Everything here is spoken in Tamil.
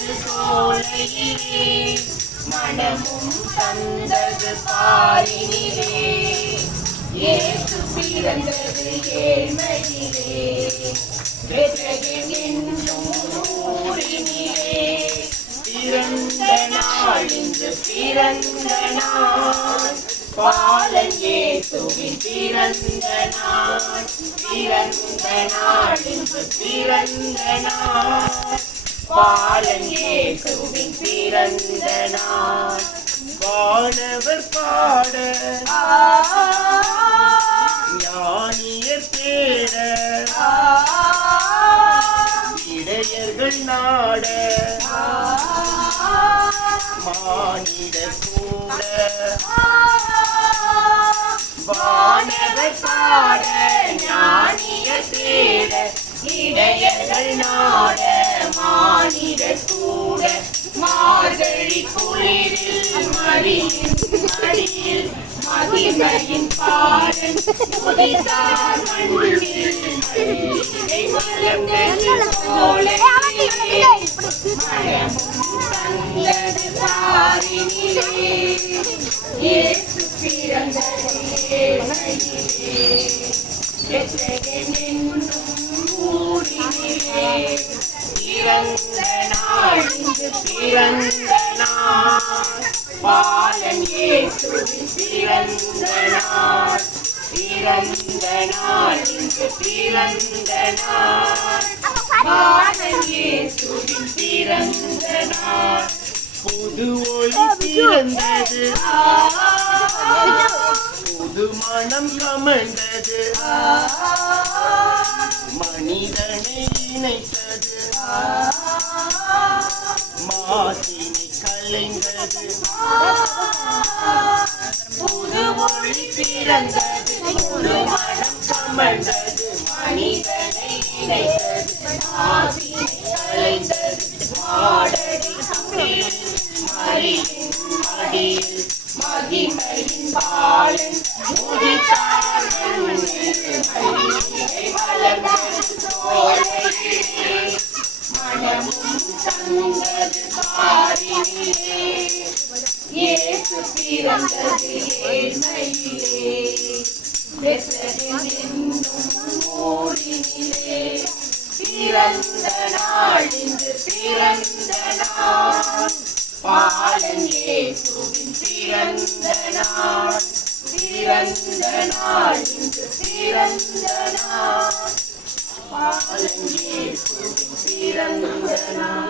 பூத்தது சோலையிலே மனமும் தந்தது பாரினிலே. இயேசு பிறந்தது ஏழ்மையிலே. பெற்றகின் என்னும் ஊரினிலே. பிறந்த நாள் இன்று பிறந்த நாள். பாலன் இயேசுவின் பிறந்த நாள். பிறந்த நாள் இன்று பிறந்த நாள். பாலன் இயேசுவின் பிறந்த நாள் வானவர் பாட. ஞானியர் தேட. இடையர்கள் நாட. மானிட கூட. வானவர் பாட. ஞானியர் தேட. இடையர்கள் நாட. மானிட கூட மார்கழி குளிரில் மடியில் மடியில் மகிமையின் பாடல் மண்ணில். மலர்ந்தது தந்தது பாரினிலே இயேசு பிறந்தது ஏழையிலே பிறந்த நாள் பிறந்த நாள் பாலன் இயேசுவின் பிறந்த நாள் பிறந்த நாள் இன்று பிறந்த நாள் பாலன் இயேசுவின் பிறந்த நாள் புது ஒளி பிறந்தது புது மனம் கமழ்ந்தது மனிதனை இணைத்தது மாசினை கலைந்தது புது மொழி பிறந்தது புது மனம் கமழ்ந்தது மனிதனை இணைத்தது கலைந்தது மாடடி மடியில் மகிமையின் பாலன் பிறந்தது ஏழ்மையிலே ஊரினிலே பிறந்த நாள் இன்று பிறந்த நாள் பாலன் இயேசுவின் பிறந்த நாள் பிறந்த நாள் இன்று பிறந்த நாள் பாலன் இயேசுவின் பிறந்த நாள்